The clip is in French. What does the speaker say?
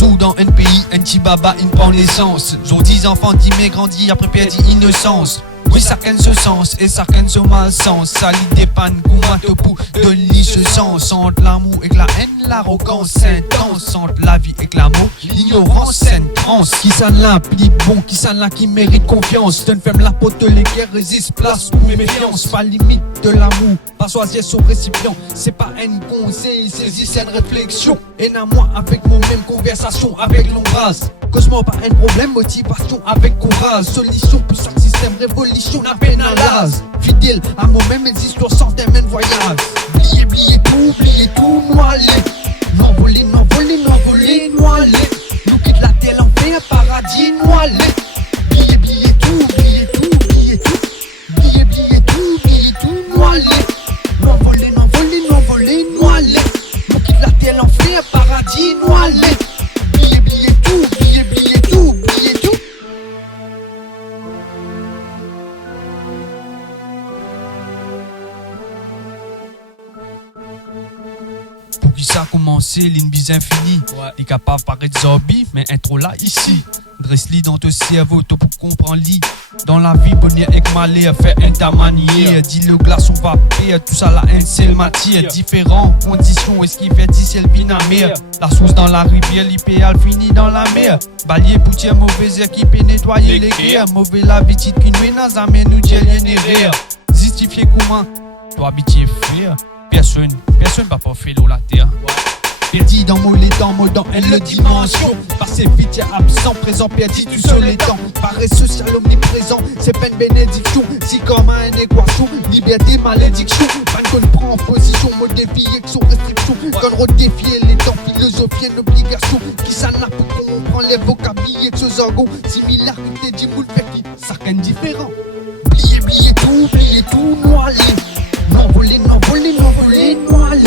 Zou dans un pays, un petit baba, une prend l'essence. J'en 10 enfants, 10 mais grandis, après perdu innocence. Oui, ça canne ce sens et ça canne ce malsens. Ça lit des pannes, combat pour donner ce sens. Entre l'amour et la haine, l'arrogance intense. Entre la vie et l'amour, l'ignorance s'entrance. Qui s'en là, pli bon, qui s'en là, qui mérite confiance. D'une femme la pote, les guerres résistent, place ou méfiance. Pas limite de l'amour, pas choisir son récipient. C'est pas un conseil, c'est une réflexion. Et à moi avec moi-même, conversation avec l'ombrage. Cause-moi pas un problème, motivation avec courage. Solution pour chaque système, révolution, la peine à l'as. Fidèle à moi-même, mes histoires sans terme voyage. Oubliez tout, noyé. N'envoler, noyé. Nous quitte la terre, l'enfer, un paradis, noyé. Oubliez tout, noyé. N'envoler, noyé. Nous quitte la terre, l'enfer, un paradis, noyé. Oubliez tout. Pour qui ça a commencé, l'inbise infinie. Les capables paraître zombie, mais intro là ici. Dresse-li dans ton cerveau, tout pour comprendre li. Dans la vie, bonheur avec malheur, fait un ta manière. Dis le glaçon va perdre, tout ça la haine c'est le matière. Différentes conditions, est-ce qu'il fait dit c'est le binamère. La source dans la rivière, l'IPL finit dans la mer. Balier pour tirer mauvais air qui peut nettoyer les guerres. Mauvais l'habitude qui nous n'a jamais nous dit rien n'est rire. Justifier comment, toi habitué faire. Personne va pas faire l'eau la terre. Perdu dans mon temps, dans une dimension. Passé vite, y'a absent, présent, perdu tout seul les temps. Paré social omniprésent, c'est pas une bénédiction. Si comme une équation, liberté, malédiction. Pas qu'on prend en position, mode défier que son restriction. Qu'on redéfier les temps, philosophie, une obligation. Qui s'en a pour comprendre les vocabuliers que ce jargon. Similaire que t'es dit, moule fait qui, ça rien différent. Oubliez tout, noyé. N'envoler, noyé.